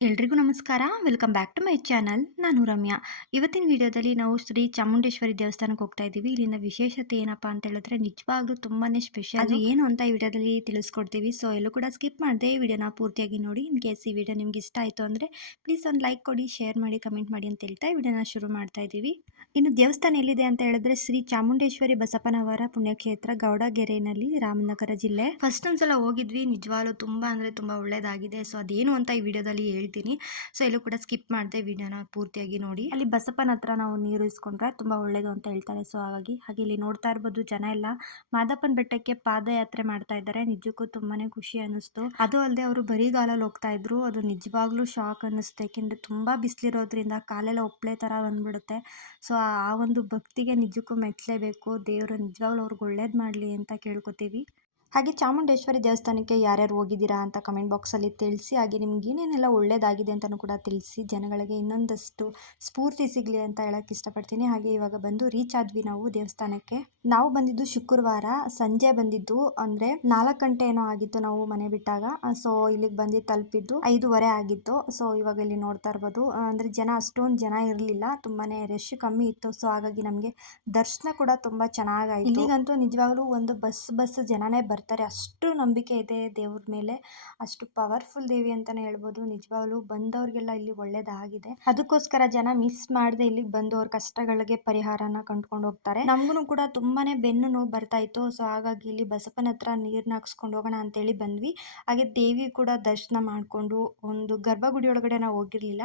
ಎಲ್ರಿಗೂ ನಮಸ್ಕಾರ. Welcome back to my channel. ನಾನು ರಮ್ಯಾ. ಇವತ್ತಿನ ವಿಡಿಯೋದಲ್ಲಿ ನಾವು ಶ್ರೀ ಚಾಮುಂಡೇಶ್ವರಿ ದೇವಸ್ಥಾನಕ್ಕೆ ಹೋಗ್ತಾ ಇದ್ದೀವಿ. ಇಲ್ಲಿನ ವಿಶೇಷತೆ ಏನಪ್ಪಾ ಅಂತ ಹೇಳಿದ್ರೆ ನಿಜವಾಗ್ಲೂ ತುಂಬಾನೇ ಸ್ಪೆಷಲ್. ಅದು ಏನು ಅಂತ ಈ ವಿಡಿಯೋದಲ್ಲಿ ತಿಳಿಸ್ಕೊಡ್ತೀವಿ. ಸೊ ಎಲ್ಲೂ ಕೂಡ ಸ್ಕಿಪ್ ಮಾಡದೆ ಈ ವಿಡಿಯೋನ ಪೂರ್ತಿಯಾಗಿ ನೋಡಿ. ಇನ್ ಕೇಸ್ ಈ ವಿಡಿಯೋ ನಿಮ್ಗೆ ಇಷ್ಟ ಆಯಿತು ಅಂದರೆ ಪ್ಲೀಸ್ ಒಂದು ಲೈಕ್ ಕೊಡಿ, ಶೇರ್ ಮಾಡಿ, ಕಮೆಂಟ್ ಮಾಡಿ ಅಂತ ಹೇಳ್ತಾ ಈ ವಿಡಿಯೋನ ಶುರು ಮಾಡ್ತಾ ಇದ್ದೀವಿ. ಇನ್ನು ದೇವಸ್ಥಾನ ಎಲ್ಲಿದೆ ಅಂತ ಹೇಳಿದ್ರೆ ಶ್ರೀ ಚಾಮುಂಡೇಶ್ವರಿ ಬಸಪ್ಪನವರ ಪುಣ್ಯಕ್ಷೇತ್ರ ಗೌಡಗೆರೆನಲ್ಲಿ, ರಾಮನಗರ ಜಿಲ್ಲೆ. ಫಸ್ಟ್ ಒಂದ್ಸಲ ಹೋಗಿದ್ವಿ. ನಿಜವಾಗ್ಲೂ ತುಂಬಾ ಅಂದ್ರೆ ತುಂಬಾ ಒಳ್ಳೇದಾಗಿದೆ. ಸೊ ಅದೇನು ಅಂತ ಈ ವಿಡಿಯೋದಲ್ಲಿ ಹೇಳ್ತೀನಿ. ಸೊ ಎಲ್ಲೂ ಕೂಡ ಸ್ಕಿಪ್ ಮಾಡದೆ ವಿಡಿಯೋನ ಪೂರ್ತಿಯಾಗಿ ನೋಡಿ. ಅಲ್ಲಿ ಬಸಪ್ಪನ ಹತ್ರ ನಾವು ನೀರು ಇಸ್ಕೊಂಡ್ರೆ ತುಂಬಾ ಒಳ್ಳೇದು ಅಂತ ಹೇಳ್ತಾರೆ. ಸೊ ಹಾಗೆ ಇಲ್ಲಿ ನೋಡ್ತಾ ಇರ್ಬೋದು, ಜನ ಎಲ್ಲ ಮಾದಪ್ಪನ ಬೆಟ್ಟಕ್ಕೆ ಪಾದಯಾತ್ರೆ ಮಾಡ್ತಾ ಇದ್ದಾರೆ. ನಿಜಕ್ಕೂ ತುಂಬಾನೇ ಖುಷಿ ಅನ್ನಿಸ್ತು. ಅದು ಅಲ್ಲದೆ ಅವರು ಬರಿಗಾಲಲ್ಲಿ ಹೋಗ್ತಾ ಇದ್ರು. ಅದು ನಿಜವಾಗ್ಲೂ ಶಾಕ್ ಅನ್ನಿಸ್ತು. ಯಾಕೆಂದ್ರೆ ತುಂಬಾ ಬಿಸಿಲಿರೋದ್ರಿಂದ ಕಾಲೆಲ್ಲ ಒಪ್ಳೆ ತರ ಬಂದ್ಬಿಡುತ್ತೆ. ಸೊ ಆ ಒಂದು ಭಕ್ತಿಗೆ ನಿಜಕ್ಕೂ ಮೆಚ್ಚಲೇಬೇಕು. ದೇವರು ನಿಜವಾಗ್ಲೂ ಅವ್ರಿಗೆ ಒಳ್ಳೇದು ಮಾಡಲಿ ಅಂತ ಕೇಳ್ಕೊತೀವಿ. ಹಾಗೆ ಚಾಮುಂಡೇಶ್ವರಿ ದೇವಸ್ಥಾನಕ್ಕೆ ಯಾರ್ಯಾರು ಹೋಗಿದ್ದೀರಾ ಅಂತ ಕಮೆಂಟ್ ಬಾಕ್ಸಲ್ಲಿ ತಿಳಿಸಿ. ಹಾಗೆ ನಿಮ್ಗೆ ಏನೇನೆಲ್ಲ ಒಳ್ಳೇದಾಗಿದೆ ಅಂತಲೂ ಕೂಡ ತಿಳಿಸಿ. ಜನಗಳಿಗೆ ಇನ್ನೊಂದಷ್ಟು ಸ್ಫೂರ್ತಿ ಸಿಗಲಿ ಅಂತ ಹೇಳಕ್ಕೆ ಇಷ್ಟಪಡ್ತೀನಿ. ಹಾಗೆ ಇವಾಗ ಬಂದು ರೀಚ್ ಆದ್ವಿ ನಾವು ದೇವಸ್ಥಾನಕ್ಕೆ. ನಾವು ಬಂದಿದ್ದು ಶುಕ್ರವಾರ ಸಂಜೆ ಬಂದಿದ್ದು, ಅಂದರೆ 4 ಗಂಟೆ ಏನೋ ಆಗಿತ್ತು ನಾವು ಮನೆ ಬಿಟ್ಟಾಗ. ಸೊ ಇಲ್ಲಿಗೆ ಬಂದು ತಲುಪಿದ್ದು 5:30 ಆಗಿತ್ತು. ಸೊ ಇವಾಗ ಇಲ್ಲಿ ನೋಡ್ತಾ ಇರ್ಬೋದು, ಅಂದರೆ ಜನ ಅಷ್ಟೊಂದು ಜನ ಇರಲಿಲ್ಲ, ತುಂಬಾನೇ ರಶ್ ಕಮ್ಮಿ ಇತ್ತು. ಸೊ ಹಾಗಾಗಿ ನಮಗೆ ದರ್ಶನ ಕೂಡ ತುಂಬಾ ಚೆನ್ನಾಗಾಯಿತು. ಇಲ್ಲಿಗಂತೂ ನಿಜವಾಗ್ಲೂ ಒಂದು ಬಸ್ ಜನನೇ ಬರ್ತಾರೆ. ಅಷ್ಟು ನಂಬಿಕೆ ಇದೆ ದೇವ್ರ ಮೇಲೆ. ಅಷ್ಟು ಪವರ್ಫುಲ್ ದೇವಿ ಅಂತಾನೆ ಹೇಳ್ಬೋದು. ನಿಜವಾಗ್ಲೂ ಬಂದವ್ರಿಗೆಲ್ಲ ಇಲ್ಲಿ ಒಳ್ಳೇದಾಗಿದೆ. ಅದಕ್ಕೋಸ್ಕರ ಜನ ಮಿಸ್ ಮಾಡದೆ ಇಲ್ಲಿಗೆ ಬಂದು ಅವ್ರ ಕಷ್ಟಗಳಿಗೆ ಪರಿಹಾರನ ಕಂಡುಕೊಂಡು ಹೋಗ್ತಾರೆ. ನಮಗೂ ಕೂಡ ತುಂಬಾನೇ ಬೆನ್ನು ನೋವು ಬರ್ತಾ ಇತ್ತು. ಸೊ ಹಾಗಾಗಿ ಇಲ್ಲಿ ಬಸಪ್ಪನ ಹತ್ರ ನೀರ್ನ ಹಾಕ್ಸ್ಕೊಂಡು ಹೋಗೋಣ ಅಂತೇಳಿ ಬಂದ್ವಿ. ಹಾಗೆ ದೇವಿ ಕೂಡ ದರ್ಶನ ಮಾಡಿಕೊಂಡು, ಒಂದು ಗರ್ಭಗುಡಿ ಒಳಗಡೆ ನಾವು ಹೋಗಿರ್ಲಿಲ್ಲ,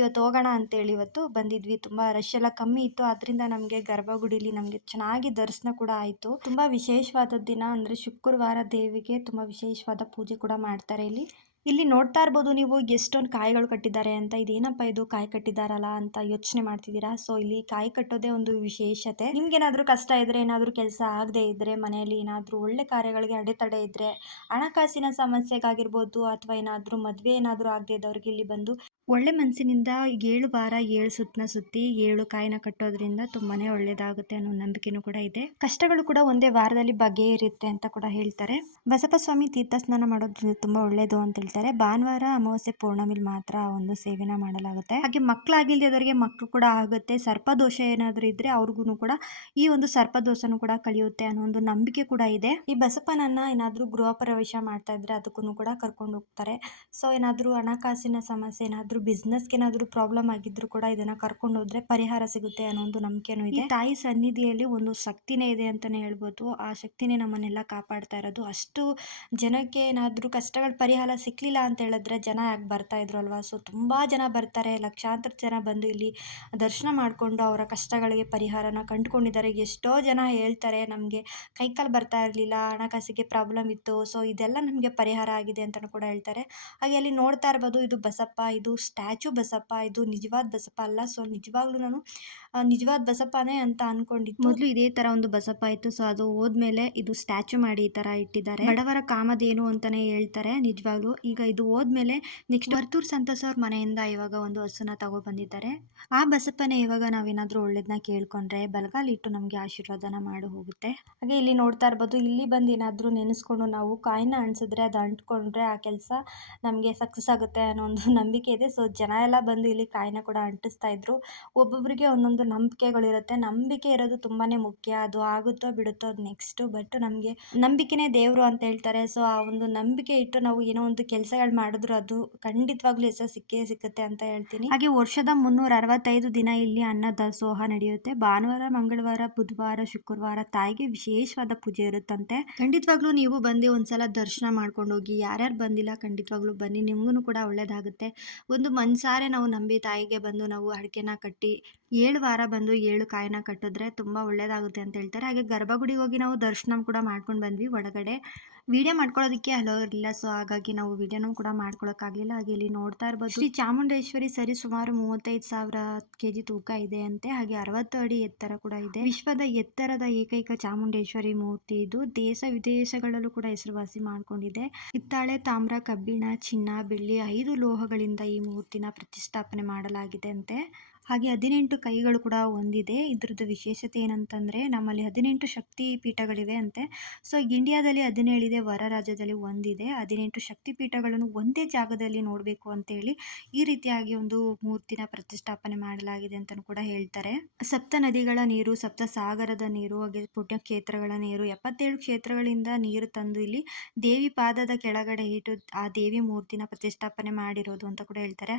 ಇವತ್ತು ಹೋಗೋಣ ಅಂತೇಳಿ ಇವತ್ತು ಬಂದಿದ್ವಿ. ತುಂಬಾ ರಶ್ ಎಲ್ಲ ಕಮ್ಮಿ ಇತ್ತು, ಅದರಿಂದ ನಮಗೆ ಗರ್ಭಗುಡಿಲಿ ನಮಗೆ ಚೆನ್ನಾಗಿ ದರ್ಶನ ಕೂಡ ಆಯಿತು. ತುಂಬಾ ವಿಶೇಷವಾದ ದಿನ ಅಂದರೆ ಶುಕ್ರವಾರ ದೇವಿಗೆ ತುಂಬಾ ವಿಶೇಷವಾದ ಪೂಜೆ ಕೂಡ ಮಾಡ್ತಾರೆ ಇಲ್ಲಿ. ಇಲ್ಲಿ ನೋಡ್ತಾ ಇರ್ಬೋದು ನೀವು ಎಷ್ಟೊಂದು ಕಾಯಿಗಳು ಕಟ್ಟಿದ್ದಾರೆ ಅಂತ. ಇದೇನಪ್ಪ ಇದು ಕಾಯಿ ಕಟ್ಟಿದಾರಲ್ಲ ಅಂತ ಯೋಚನೆ ಮಾಡ್ತಿದ್ದೀರಾ. ಸೊ ಇಲ್ಲಿ ಕಾಯಿ ಕಟ್ಟೋದೇ ಒಂದು ವಿಶೇಷತೆ. ನಿಮ್ಗೇನಾದ್ರೂ ಕಷ್ಟ ಇದ್ರೆ, ಏನಾದ್ರೂ ಕೆಲಸ ಆಗದೆ ಇದ್ರೆ, ಮನೆಯಲ್ಲಿ ಏನಾದ್ರೂ ಒಳ್ಳೆ ಕಾರ್ಯಗಳಿಗೆ ಅಡೆತಡೆ ಇದ್ರೆ, ಹಣಕಾಸಿನ ಸಮಸ್ಯೆಗಾಗಿರ್ಬೋದು, ಅಥವಾ ಏನಾದ್ರೂ ಮದುವೆ ಏನಾದ್ರೂ ಆಗದೆ ಇದ್ದವ್ರಿಗೆ ಇಲ್ಲಿ ಬಂದು ಒಳ್ಳೆ ಮನಸ್ಸಿನಿಂದ 7 ವಾರ 7 ಸುತ್ತನ ಸುತ್ತಿ 7 ಕಾಯಿನ ಕಟ್ಟೋದ್ರಿಂದ ತುಂಬಾನೇ ಒಳ್ಳೇದಾಗುತ್ತೆ ಅನ್ನೋ ನಂಬಿಕೆನೂ ಕೂಡ ಇದೆ. ಕಷ್ಟಗಳು ಕೂಡ ಒಂದೇ ವಾರದಲ್ಲಿ ಬಗೆಹರಿಯುತ್ತೆ ಅಂತ ಕೂಡ ಹೇಳ್ತಾರೆ. ಬಸಪ್ಪ ಸ್ವಾಮಿ ತೀರ್ಥ ಸ್ನಾನ ಮಾಡೋದ್ರಿಂದ ತುಂಬಾ ಒಳ್ಳೇದು ಅಂತ ಹೇಳ್ತಾರೆ. ಭಾನುವಾರ, ಅಮಾವಾಸ್ಯೆ, ಪೌರ್ಣಮಿಲಿ ಮಾತ್ರ ಒಂದು ಸೇವೆನ ಮಾಡಲಾಗುತ್ತೆ. ಹಾಗೆ ಮಕ್ಕಳಾಗಿಲ್ದವರಿಗೆ ಮಕ್ಕಳು ಕೂಡ ಆಗುತ್ತೆ. ಸರ್ಪದೋಷ ಏನಾದರೂ ಇದ್ರೆ ಅವ್ರಿಗೂ ಕೂಡ ಈ ಒಂದು ಸರ್ಪದೋಷನೂ ಕೂಡ ಕಳಿಯುತ್ತೆ ಅನ್ನೋ ಒಂದು ನಂಬಿಕೆ ಕೂಡ ಇದೆ. ಈ ಬಸಪ್ಪನನ್ನ ಏನಾದ್ರೂ ಗೃಹ ಪ್ರವೇಶ ಮಾಡ್ತಾ ಇದ್ರೆ ಅದಕ್ಕೂ ಕೂಡ ಕರ್ಕೊಂಡು ಹೋಗ್ತಾರೆ. ಸೊ ಏನಾದ್ರೂ ಹಣಕಾಸಿನ ಸಮಸ್ಯೆ, ಏನಾದ್ರೂ ಬಿಸ್ನೆಸ್ಗೆ ಏನಾದ್ರೂ ಪ್ರಾಬ್ಲಮ್ ಆಗಿದ್ರು ಕೂಡ ಇದನ್ನ ಕರ್ಕೊಂಡು ಹೋದ್ರೆ ಪರಿಹಾರ ಸಿಗುತ್ತೆ ಅನ್ನೋ ಒಂದು ನಂಬಿಕೆನೂ ಇದೆ. ಈ ತಾಯಿ ಸನ್ನಿಧಿಯಲ್ಲಿ ಒಂದು ಶಕ್ತಿನೇ ಇದೆ ಅಂತಾನೆ ಹೇಳ್ಬೋದು. ಆ ಶಕ್ತಿನೇ ನಮ್ಮನ್ನೆಲ್ಲ ಕಾಪಾಡ್ತಾ ಇರೋದು. ಅಷ್ಟು ಜನಕ್ಕೆ ಏನಾದ್ರೂ ಕಷ್ಟಗಳ ಪರಿಹಾರ ಸಿಕ್ಲಿಲ್ಲ ಅಂತ ಹೇಳಿದ್ರೆ ಜನ ಯಾಕೆ ಬರ್ತಾ ಇದ್ರು ಅಲ್ವಾ. ಸೊ ತುಂಬಾ ಜನ ಬರ್ತಾರೆ, ಲಕ್ಷಾಂತರ ಜನ ಬಂದು ಇಲ್ಲಿ ದರ್ಶನ ಮಾಡಿಕೊಂಡು ಅವರ ಕಷ್ಟಗಳಿಗೆ ಪರಿಹಾರನ ಕಂಡುಕೊಂಡಿದ್ದಾರೆ. ಎಷ್ಟೋ ಜನ ಹೇಳ್ತಾರೆ, ನಮಗೆ ಕೈಕಾಲು ಬರ್ತಾ ಇರಲಿಲ್ಲ, ಹಣಕಾಸಿಗೆ ಪ್ರಾಬ್ಲಮ್ ಇತ್ತು, ಸೊ ಇದೆಲ್ಲ ನಮಗೆ ಪರಿಹಾರ ಆಗಿದೆ ಅಂತಲೂ ಕೂಡ ಹೇಳ್ತಾರೆ. ಹಾಗೆ ಅಲ್ಲಿ ನೋಡ್ತಾ ಇರ್ಬೋದು, ಇದು ಬಸಪ್ಪ, ಇದು ಸ್ಟ್ಯಾಚು ಬಸಪ್ಪ, ಇದು ನಿಜವಾದ ಬಸಪ್ಪ ಅಲ್ಲ. ಸೊ ನಿಜವಾಗ್ಲೂ ನಾನು ನಿಜವಾದ ಬಸಪ್ಪನೇ ಅಂತ ಅನ್ಕೊಂಡಿದ್ದು. ಮೊದಲು ಇದೇ ತರ ಒಂದು ಬಸಪ್ಪ ಇತ್ತು. ಸೊ ಅದು ಹೋದ್ಮೇಲೆ ಇದು ಸ್ಟ್ಯಾಚು ಮಾಡಿ ಈ ತರ ಇಟ್ಟಿದ್ದಾರೆ. ಬಡವರ ಕಾಮಧೇನು ಅಂತಾನೆ ಹೇಳ್ತಾರೆ ನಿಜವಾಗ್ಲೂ. ಈಗ ಇದು ಹೋದ್ಮೇಲೆ ನೆಕ್ಸ್ಟ್ ವರ್ತೂರ್ ಸಂತೋಷ್ ಅವ್ರ ಮನೆಯಿಂದ ಇವಾಗ ಒಂದು ಹಸುನ ತಗೋ ಬಂದಿದ್ದಾರೆ. ಆ ಬಸಪ್ಪನೇ ಇವಾಗ ನಾವೇನಾದ್ರೂ ಒಳ್ಳೇದನ್ನ ಕೇಳ್ಕೊಂಡ್ರೆ ಬಲಗಾಲ ಇಟ್ಟು ನಮ್ಗೆ ಆಶೀರ್ವಾದನ ಮಾಡಿ ಹೋಗುತ್ತೆ. ಹಾಗೆ ಇಲ್ಲಿ ನೋಡ್ತಾ ಇರ್ಬೋದು, ಇಲ್ಲಿ ಬಂದು ಏನಾದ್ರೂ ನೆನೆಸ್ಕೊಂಡು ನಾವು ಕಾಯಿನ ಅಣಿಸಿದ್ರೆ, ಅದು ಅಂಟ್ಕೊಂಡ್ರೆ ಆ ಕೆಲಸ ನಮಗೆ ಸಕ್ಸಸ್ ಆಗುತ್ತೆ ಅನ್ನೋ ಒಂದು ನಂಬಿಕೆ ಇದೆ. ಸೊ ಜನ ಎಲ್ಲ ಬಂದು ಇಲ್ಲಿ ಕಾಯಿನ ಕೂಡ ಅಂಟಿಸ್ತಾ ಇದ್ರು. ಒಬ್ಬೊಬ್ಬರಿಗೆ ಒಂದೊಂದು ನಂಬಿಕೆಗಳಿರುತ್ತೆ. ನಂಬಿಕೆ ಇರೋದು ತುಂಬಾನೇ ಮುಖ್ಯ. ಅದು ಆಗುತ್ತೋ ಬಿಡುತ್ತೋ ಅದು ನೆಕ್ಸ್ಟ್, ಬಟ್ ನಮಗೆ ನಂಬಿಕೆನೇ ದೇವರು ಅಂತ ಹೇಳ್ತಾರೆ. ಸೊ ಆ ಒಂದು ನಂಬಿಕೆ ಇಟ್ಟು ನಾವು ಏನೋ ಒಂದು ಕೆಲಸಗಳು ಮಾಡಿದ್ರು ಅದು ಖಂಡಿತವಾಗ್ಲೂ ಯಶಸ್ಸು ಸಿಕ್ಕೇ ಸಿಗುತ್ತೆ ಅಂತ ಹೇಳ್ತೀನಿ. ಹಾಗೆ ವರ್ಷದ 365 ದಿನ ಇಲ್ಲಿ ಅನ್ನ ದಾಸೋಹ ನಡೆಯುತ್ತೆ. ಭಾನುವಾರ, ಮಂಗಳವಾರ, ಬುಧವಾರ, ಶುಕ್ರವಾರ ತಾಯಿಗೆ ವಿಶೇಷವಾದ ಪೂಜೆ ಇರುತ್ತಂತೆ. ಖಂಡಿತವಾಗ್ಲೂ ನೀವು ಬಂದು ಒಂದ್ಸಲ ದರ್ಶನ ಮಾಡ್ಕೊಂಡು ಹೋಗಿ. ಯಾರ್ಯಾರು ಬಂದಿಲ್ಲ ಖಂಡಿತವಾಗ್ಲೂ ಬನ್ನಿ, ನಿಮ್ಗೂ ಕೂಡ ಒಳ್ಳೇದಾಗುತ್ತೆ. ಒಂದು ಮನ್ಸಾರೆ ನಾವು ನಂಬಿ ತಾಯಿಗೆ ಬಂದು ನಾವು ಅಡಿಕೆನ ಕಟ್ಟಿ 7 ವಾರ ಬಂದು 7 ಕಾಯಿನ ಕಟ್ಟಿದ್ರೆ ತುಂಬ ಒಳ್ಳೇದಾಗುತ್ತೆ ಅಂತ ಹೇಳ್ತಾರೆ. ಹಾಗೆ ಗರ್ಭಗುಡಿಗೆ ಹೋಗಿ ನಾವು ದರ್ಶನ ಕೂಡ ಮಾಡ್ಕೊಂಡು ಬಂದ್ವಿ. ಒಳಗಡೆ ವಿಡಿಯೋ ಮಾಡ್ಕೊಳ್ಳೋದಕ್ಕೆ ಅಲೋ ಇರಲಿಲ್ಲ. ಸೊ ಹಾಗಾಗಿ ನಾವು ವಿಡಿಯೋನೂ ಕೂಡ ಮಾಡ್ಕೊಳಕ್ಕಾಗಲಿಲ್ಲ. ಹಾಗೆ ಇಲ್ಲಿ ನೋಡ್ತಾ ಇರ್ಬೋದು, ಶ್ರೀ ಚಾಮುಂಡೇಶ್ವರಿ ಸರಿ ಸುಮಾರು 35,000 kg ತೂಕ ಇದೆ ಅಂತೆ. ಹಾಗೆ 60 ಅಡಿ ಎತ್ತರ ಕೂಡ ಇದೆ. ವಿಶ್ವದ ಎತ್ತರದ ಏಕೈಕ ಚಾಮುಂಡೇಶ್ವರಿ ಮೂರ್ತಿ ಇದು. ದೇಶ ವಿದೇಶಗಳಲ್ಲೂ ಕೂಡ ಹೆಸರುವಾಸಿ ಮಾಡ್ಕೊಂಡಿದೆ. ಹಿತ್ತಾಳೆ, ತಾಮ್ರ, ಕಬ್ಬಿಣ, ಚಿನ್ನ, ಬೆಳ್ಳಿ 5 ಲೋಹಗಳಿಂದ ಈ ಮೂರ್ತಿನ ಪ್ರತಿಷ್ಠಾಪನೆ ಮಾಡಲಾಗಿದೆ ಅಂತೆ. ಹಾಗೆ 18 ಕೈಗಳು ಕೂಡ ಹೊಂದಿದೆ. ಇದ್ರದ್ದು ವಿಶೇಷತೆ ಏನಂತಂದರೆ ನಮ್ಮಲ್ಲಿ 18 ಶಕ್ತಿ ಪೀಠಗಳಿವೆ ಅಂತೆ. ಸೊ ಇಂಡಿಯಾದಲ್ಲಿ 17 ಇದೆ, ಹೊರ ರಾಜ್ಯದಲ್ಲಿ 1 ಇದೆ. 18 ಶಕ್ತಿ ಪೀಠಗಳನ್ನು ಒಂದೇ ಜಾಗದಲ್ಲಿ ನೋಡಬೇಕು ಅಂತೇಳಿ ಈ ರೀತಿಯಾಗಿ ಒಂದು ಮೂರ್ತಿನ ಪ್ರತಿಷ್ಠಾಪನೆ ಮಾಡಲಾಗಿದೆ ಅಂತಲೂ ಕೂಡ ಹೇಳ್ತಾರೆ. ಸಪ್ತ ನದಿಗಳ ನೀರು, ಸಪ್ತ ಸಾಗರದ ನೀರು, ಹಾಗೆ ಪುಣ್ಯಕ್ಷೇತ್ರಗಳ ನೀರು, 77 ಕ್ಷೇತ್ರಗಳಿಂದ ನೀರು ತಂದು ಇಲ್ಲಿ ದೇವಿ ಪಾದದ ಕೆಳಗಡೆ ಇಟ್ಟು ಆ ದೇವಿ ಮೂರ್ತಿನ ಪ್ರತಿಷ್ಠಾಪನೆ ಮಾಡಿರೋದು ಅಂತ ಕೂಡ ಹೇಳ್ತಾರೆ.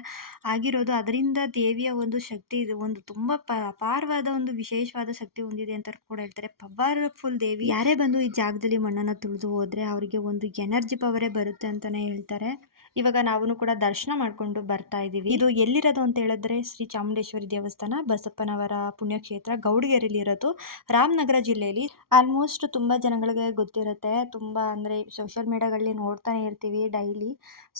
ಆಗಿರೋದು ಅದರಿಂದ ದೇವಿಯ ಒಂದು ಶಕ್ತಿ ಇದು ಒಂದು ತುಂಬ ಅಪಾರವಾದ ಒಂದು ವಿಶೇಷವಾದ ಶಕ್ತಿ ಹೊಂದಿದೆ ಅಂತ ಕೂಡ ಹೇಳ್ತಾರೆ. ಪವರ್ಫುಲ್ ದೇವಿ. ಯಾರೇ ಬಂದು ಈ ಜಾಗದಲ್ಲಿ ಮಣ್ಣನ್ನು ತುಳಿದು ಹೋದ್ರೆ ಅವರಿಗೆ ಒಂದು ಎನರ್ಜಿ ಪವರೇ ಬರುತ್ತೆ ಅಂತಾನೆ ಹೇಳ್ತಾರೆ. ಇವಾಗ ನಾವು ಕೂಡ ದರ್ಶನ ಮಾಡ್ಕೊಂಡು ಬರ್ತಾ ಇದೀವಿ. ಇದು ಎಲ್ಲಿರೋದು ಅಂತ ಹೇಳಿದ್ರೆ ಶ್ರೀ ಚಾಮುಂಡೇಶ್ವರಿ ದೇವಸ್ಥಾನ, ಬಸಪ್ಪನವರ ಪುಣ್ಯಕ್ಷೇತ್ರ, ಗೌಡಗೆರೆಯಲ್ಲಿ ಇರೋದು, ರಾಮನಗರ ಜಿಲ್ಲೆಯಲ್ಲಿ. ಆಲ್ಮೋಸ್ಟ್ ತುಂಬಾ ಜನಗಳಿಗೆ ಗೊತ್ತಿರುತ್ತೆ. ತುಂಬಾ ಅಂದ್ರೆ ಸೋಷಿಯಲ್ ಮೀಡಿಯಾಗಳಲ್ಲಿ ನೋಡ್ತಾನೆ ಇರ್ತೀವಿ ಡೈಲಿ.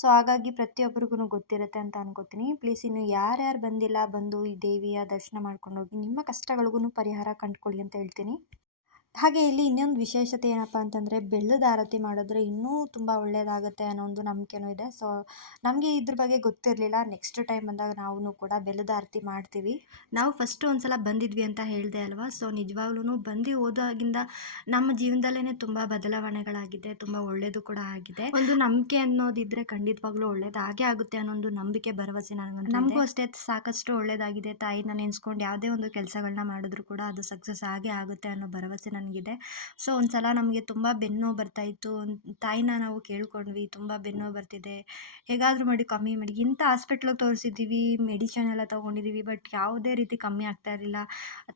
ಸೊ ಹಾಗಾಗಿ ಪ್ರತಿಯೊಬ್ಬರಿಗೂ ಗೊತ್ತಿರುತ್ತೆ ಅಂತ ಅನ್ಕೋತೀನಿ. ಪ್ಲೀಸ್ ಇನ್ನು ಯಾರ್ಯಾರು ಬಂದಿಲ್ಲ ಬಂದು ಈ ದೇವಿಯ ದರ್ಶನ ಮಾಡ್ಕೊಂಡು ಹೋಗಿ, ನಿಮ್ಮ ಕಷ್ಟಗಳಿಗೂ ಪರಿಹಾರ ಕಂಡುಕೊಳ್ಳಿ ಅಂತ ಹೇಳ್ತೀನಿ. ಹಾಗೆ ಇಲ್ಲಿ ಇನ್ನೊಂದು ವಿಶೇಷತೆ ಏನಪ್ಪ ಅಂತಂದರೆ ಬೆಲ್ಲದ ಆರತಿ ಮಾಡಿದ್ರೆ ಇನ್ನೂ ತುಂಬ ಒಳ್ಳೆಯದಾಗುತ್ತೆ ಅನ್ನೋ ಒಂದು ನಂಬಿಕೆನೂ ಇದೆ. ಸೊ ನಮಗೆ ಇದ್ರ ಬಗ್ಗೆ ಗೊತ್ತಿರಲಿಲ್ಲ. ನೆಕ್ಸ್ಟ್ ಟೈಮ್ ಬಂದಾಗ ನಾವು ಕೂಡ ಬೆಲ್ಲದ ಆರತಿ ಮಾಡ್ತೀವಿ. ನಾವು ಫಸ್ಟು ಒಂದ್ಸಲ ಬಂದಿದ್ವಿ ಅಂತ ಹೇಳಿದೆ ಅಲ್ವಾ. ಸೊ ನಿಜವಾಗ್ಲೂ ಬಂದು ಹೋದಾಗಿಂದ ನಮ್ಮ ಜೀವನದಲ್ಲೇ ತುಂಬ ಬದಲಾವಣೆಗಳಾಗಿದೆ, ತುಂಬ ಒಳ್ಳೆಯದು ಕೂಡ ಆಗಿದೆ. ಒಂದು ನಂಬಿಕೆ ಅನ್ನೋದಿದ್ರೆ ಖಂಡಿತವಾಗ್ಲೂ ಒಳ್ಳೇದು ಹಾಗೆ ಆಗುತ್ತೆ ಅನ್ನೋ ಒಂದು ನಂಬಿಕೆ, ಭರವಸೆ ನಮಗೂ ಅಷ್ಟೇ ಸಾಕಷ್ಟು ಒಳ್ಳೆಯದಾಗಿದೆ. ತಾಯಿನ ನೆನೆಸ್ಕೊಂಡು ಯಾವುದೇ ಒಂದು ಕೆಲಸಗಳನ್ನ ಮಾಡಿದ್ರು ಕೂಡ ಅದು ಸಕ್ಸಸ್ ಆಗೇ ಆಗುತ್ತೆ ಅನ್ನೋ ಭರವಸೆ ನನಗಿದೆ. ಸೊ ಒಂದ್ಸಲ ನಮಗೆ ತುಂಬ ಬೆನ್ನೋವು ಬರ್ತಾಯಿತ್ತು. ತಾಯಿನ ನಾವು ಕೇಳ್ಕೊಂಡ್ವಿ, ತುಂಬ ಬೆನ್ನೋವು ಬರ್ತಿದೆ, ಹೇಗಾದರೂ ಮಾಡಿ ಕಮ್ಮಿ ಮಾಡಿ. ಇಂಥ ಹಾಸ್ಪಿಟ್ಲಿಗೆ ತೋರಿಸಿದ್ದೀವಿ, ಮೆಡಿಷನ್ ಎಲ್ಲ ತೊಗೊಂಡಿದ್ದೀವಿ, ಬಟ್ ಯಾವುದೇ ರೀತಿ ಕಮ್ಮಿ ಆಗ್ತಾ ಇರಲಿಲ್ಲ.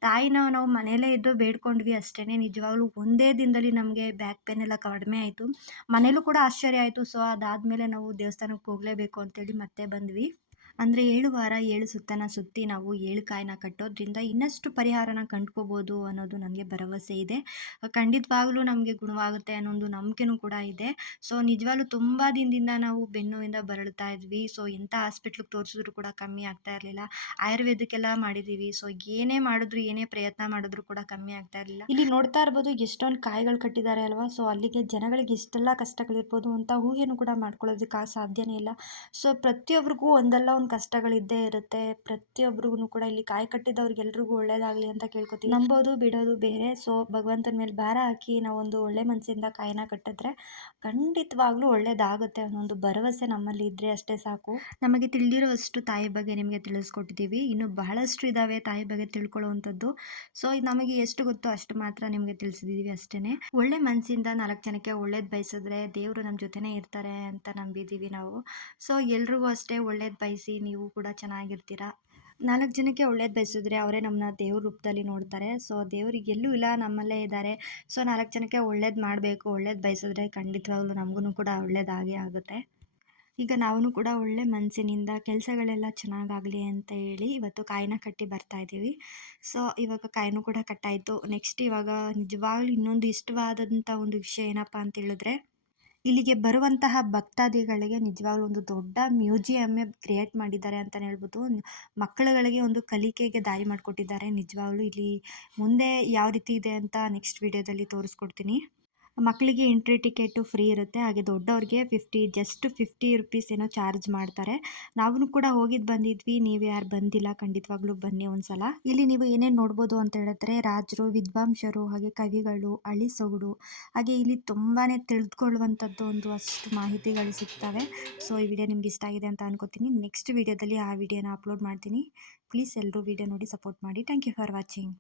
ತಾಯಿನ ನಾವು ಮನೆಯಲ್ಲೇ ಇದ್ದು ಬೇಡ್ಕೊಂಡ್ವಿ ಅಷ್ಟೇ. ನಿಜವಾಗ್ಲೂ ಒಂದೇ ದಿನದಲ್ಲಿ ನಮಗೆ ಬ್ಯಾಕ್ ಪೇನ್ ಎಲ್ಲ ಕಡಿಮೆ ಆಯಿತು. ಮನೇಲೂ ಕೂಡ ಆಶ್ಚರ್ಯ ಆಯಿತು. ಸೊ ಅದಾದಮೇಲೆ ನಾವು ದೇವಸ್ಥಾನಕ್ಕೆ ಹೋಗಲೇಬೇಕು ಅಂತೇಳಿ ಮತ್ತೆ ಬಂದ್ವಿ. ಅಂದರೆ 7 ವಾರ 7 ಸುತ್ತನ ಸುತ್ತಿ ನಾವು 7 ಕಾಯಿನ ಕಟ್ಟೋದ್ರಿಂದ ಇನ್ನಷ್ಟು ಪರಿಹಾರನ ಕಂಡ್ಕೋಬೋದು ಅನ್ನೋದು ನನಗೆ ಭರವಸೆ ಇದೆ. ಖಂಡಿತವಾಗ್ಲೂ ನಮಗೆ ಗುಣವಾಗುತ್ತೆ ಅನ್ನೋ ಒಂದು ನಂಬಿಕೆನೂ ಕೂಡ ಇದೆ. ಸೊ ನಿಜವಾಗ್ಲೂ ತುಂಬ ದಿನದಿಂದ ನಾವು ಬೆನ್ನುವಿಂದ ಬಳಲ್ತಾ ಇದ್ವಿ. ಸೊ ಎಂಥ ಹಾಸ್ಪಿಟ್ಲಿಗೆ ತೋರಿಸಿದ್ರು ಕೂಡ ಕಮ್ಮಿ ಆಗ್ತಾ ಇರಲಿಲ್ಲ. ಆಯುರ್ವೇದಕ್ಕೆಲ್ಲ ಮಾಡಿದ್ದೀವಿ. ಸೊ ಏನೇ ಮಾಡಿದ್ರು, ಏನೇ ಪ್ರಯತ್ನ ಮಾಡಿದ್ರು ಕೂಡ ಕಮ್ಮಿ ಆಗ್ತಾ ಇರಲಿಲ್ಲ. ಇಲ್ಲಿ ನೋಡ್ತಾ ಇರ್ಬೋದು ಎಷ್ಟೊಂದು ಕಾಯಿಗಳು ಕಟ್ಟಿದ್ದಾರೆ ಅಲ್ವಾ. ಸೊ ಅಲ್ಲಿಗೆ ಜನಗಳಿಗೆ ಇಷ್ಟೆಲ್ಲ ಕಷ್ಟಗಳಿರ್ಬೋದು ಅಂತ ಊಹೆನೂ ಕೂಡ ಮಾಡ್ಕೊಳ್ಳೋದಕ್ಕೆ ಸಾಧ್ಯನೇ ಇಲ್ಲ. ಸೊ ಪ್ರತಿಯೊಬ್ಬರಿಗೂ ಒಂದಲ್ಲ ಒಂದು ಕಷ್ಟಗಳಿದ್ದೇ ಇರುತ್ತೆ. ಪ್ರತಿಯೊಬ್ಬರಿಗೂ ಕೂಡ ಇಲ್ಲಿ ಕಾಯಿ ಕಟ್ಟಿದವ್ರಿಗೆಲ್ರಿಗೂ ಒಳ್ಳೇದಾಗಲಿ ಅಂತ ಕೇಳ್ಕೊತೀವಿ. ನಂಬೋದು ಬಿಡೋದು ಬೇರೆ. ಸೊ ಭಗವಂತನ ಮೇಲೆ ಭಾರ ಹಾಕಿ ನಾವೊಂದು ಒಳ್ಳೆ ಮನಸ್ಸಿಂದ ಕಾಯಿನ ಕಟ್ಟಿದ್ರೆ ಖಂಡಿತವಾಗ್ಲೂ ಒಳ್ಳೇದಾಗುತ್ತೆ ಅನ್ನೋ ಒಂದು ಭರವಸೆ ನಮ್ಮಲ್ಲಿ ಇದ್ದರೆ ಅಷ್ಟೇ ಸಾಕು. ನಮಗೆ ತಿಳಿದಿರುವಷ್ಟು ತಾಯಿ ಬಗ್ಗೆ ನಿಮಗೆ ತಿಳಿಸ್ಕೊಟ್ಟಿದ್ದೀವಿ. ಇನ್ನು ಬಹಳಷ್ಟು ಇದ್ದಾವೆ ತಾಯಿ ಬಗ್ಗೆ ತಿಳ್ಕೊಳ್ಳುವಂಥದ್ದು. ಸೊ ನಮಗೆ ಎಷ್ಟು ಗೊತ್ತೋ ಅಷ್ಟು ಮಾತ್ರ ನಿಮಗೆ ತಿಳಿಸಿದ್ದೀವಿ ಅಷ್ಟೇ. ಒಳ್ಳೆ ಮನಸ್ಸಿಂದ 4 ಜನಕ್ಕೆ ಒಳ್ಳೇದು ಬಯಸಿದ್ರೆ ದೇವರು ನಮ್ಮ ಜೊತೆನೇ ಇರ್ತಾರೆ ಅಂತ ನಂಬಿದ್ದೀವಿ ನಾವು. ಸೊ ಎಲ್ರಿಗೂ ಅಷ್ಟೇ ಒಳ್ಳೇದು ಬಯಸಿ, ನೀವು ಕೂಡ ಚೆನ್ನಾಗಿರ್ತೀರಾ. 4 ಜನಕ್ಕೆ ಒಳ್ಳೇದು ಬಯಸಿದ್ರೆ ಅವರೇ ನಮ್ಮನ್ನ ದೇವ್ರ ರೂಪದಲ್ಲಿ ನೋಡ್ತಾರೆ. ಸೊ ದೇವ್ರಿಗೆ ಎಲ್ಲೂ ಇಲ್ಲ, ನಮ್ಮಲ್ಲೇ ಇದ್ದಾರೆ. ಸೊ 4 ಜನಕ್ಕೆ ಒಳ್ಳೇದು ಮಾಡಬೇಕು, ಒಳ್ಳೇದು ಬಯಸಿದ್ರೆ ಖಂಡಿತವಾಗ್ಲೂ ನಮಗೂ ಕೂಡ ಒಳ್ಳೇದಾಗೇ ಆಗುತ್ತೆ. ಈಗ ನಾವು ಕೂಡ ಒಳ್ಳೆ ಮನಸ್ಸಿನಿಂದ ಕೆಲಸಗಳೆಲ್ಲ ಚೆನ್ನಾಗಾಗಲಿ ಅಂತ ಹೇಳಿ ಇವತ್ತು ಕಾಯಿನ ಕಟ್ಟಿ ಬರ್ತಾ ಇದ್ದೀವಿ. ಸೊ ಇವಾಗ ಕಾಯಿನೂ ಕೂಡ ಕಟ್ಟಾಯಿತು. ನೆಕ್ಸ್ಟ್ ಇವಾಗ ನಿಜವಾಗ್ಲೂ ಇನ್ನೊಂದು ಇಷ್ಟವಾದಂಥ ಒಂದು ವಿಷಯ ಏನಪ್ಪ ಅಂತ ಹೇಳಿದ್ರೆ, ಇಲ್ಲಿಗೆ ಬರುವಂತಹ ಭಕ್ತಾದಿಗಳಿಗೆ ನಿಜವಾಗ್ಲೂ ಒಂದು ದೊಡ್ಡ ಮ್ಯೂಸಿಯಮ್ಮೇ ಕ್ರಿಯೇಟ್ ಮಾಡಿದ್ದಾರೆ ಅಂತಲೇ ಹೇಳ್ಬೋದು. ಮಕ್ಕಳುಗಳಿಗೆ ಒಂದು ಕಲಿಕೆಗೆ ದಾರಿ ಮಾಡಿಕೊಟ್ಟಿದ್ದಾರೆ. ನಿಜವಾಗ್ಲೂ ಇಲ್ಲಿ ಮುಂದೆ ಯಾವ ರೀತಿ ಇದೆ ಅಂತ ನೆಕ್ಸ್ಟ್ ವಿಡಿಯೋದಲ್ಲಿ ತೋರಿಸ್ಕೊಡ್ತೀನಿ. ಮಕ್ಕಳಿಗೆ ಎಂಟ್ರಿ ಟಿಕೆಟು ಫ್ರೀ ಇರುತ್ತೆ. ಹಾಗೆ ದೊಡ್ಡವ್ರಿಗೆ ಜಸ್ಟ್ 50 ರುಪೀಸ್ ಏನೋ ಚಾರ್ಜ್ ಮಾಡ್ತಾರೆ. ನಾವು ಕೂಡ ಹೋಗಿದ್ದು ಬಂದಿದ್ವಿ. ನೀವು ಯಾರು ಬಂದಿಲ್ಲ ಖಂಡಿತವಾಗ್ಲೂ ಬನ್ನಿ ಒಂದ್ಸಲ. ಇಲ್ಲಿ ನೀವು ಏನೇನು ನೋಡ್ಬೋದು ಅಂತ ಹೇಳಿದ್ರೆ ರಾಜರು, ವಿದ್ವಾಂಸರು, ಹಾಗೆ ಕವಿಗಳು, ಹಳ್ಳಿ ಸೊಗಡು, ಹಾಗೆ ಇಲ್ಲಿ ತುಂಬಾ ತಿಳಿದುಕೊಳ್ಳುವಂಥದ್ದು ಒಂದು ಅಷ್ಟು ಮಾಹಿತಿಗಳು ಸಿಗ್ತವೆ. ಸೊ ಈ ವಿಡಿಯೋ ನಿಮ್ಗೆ ಇಷ್ಟ ಆಗಿದೆ ಅಂತ ಅನ್ಕೋತೀನಿ. ನೆಕ್ಸ್ಟ್ ವಿಡಿಯೋದಲ್ಲಿ ಆ ವಿಡಿಯೋನ ಅಪ್ಲೋಡ್ ಮಾಡ್ತೀನಿ. ಪ್ಲೀಸ್ ಎಲ್ಲರೂ ವಿಡಿಯೋ ನೋಡಿ ಸಪೋರ್ಟ್ ಮಾಡಿ. Thank you for watching.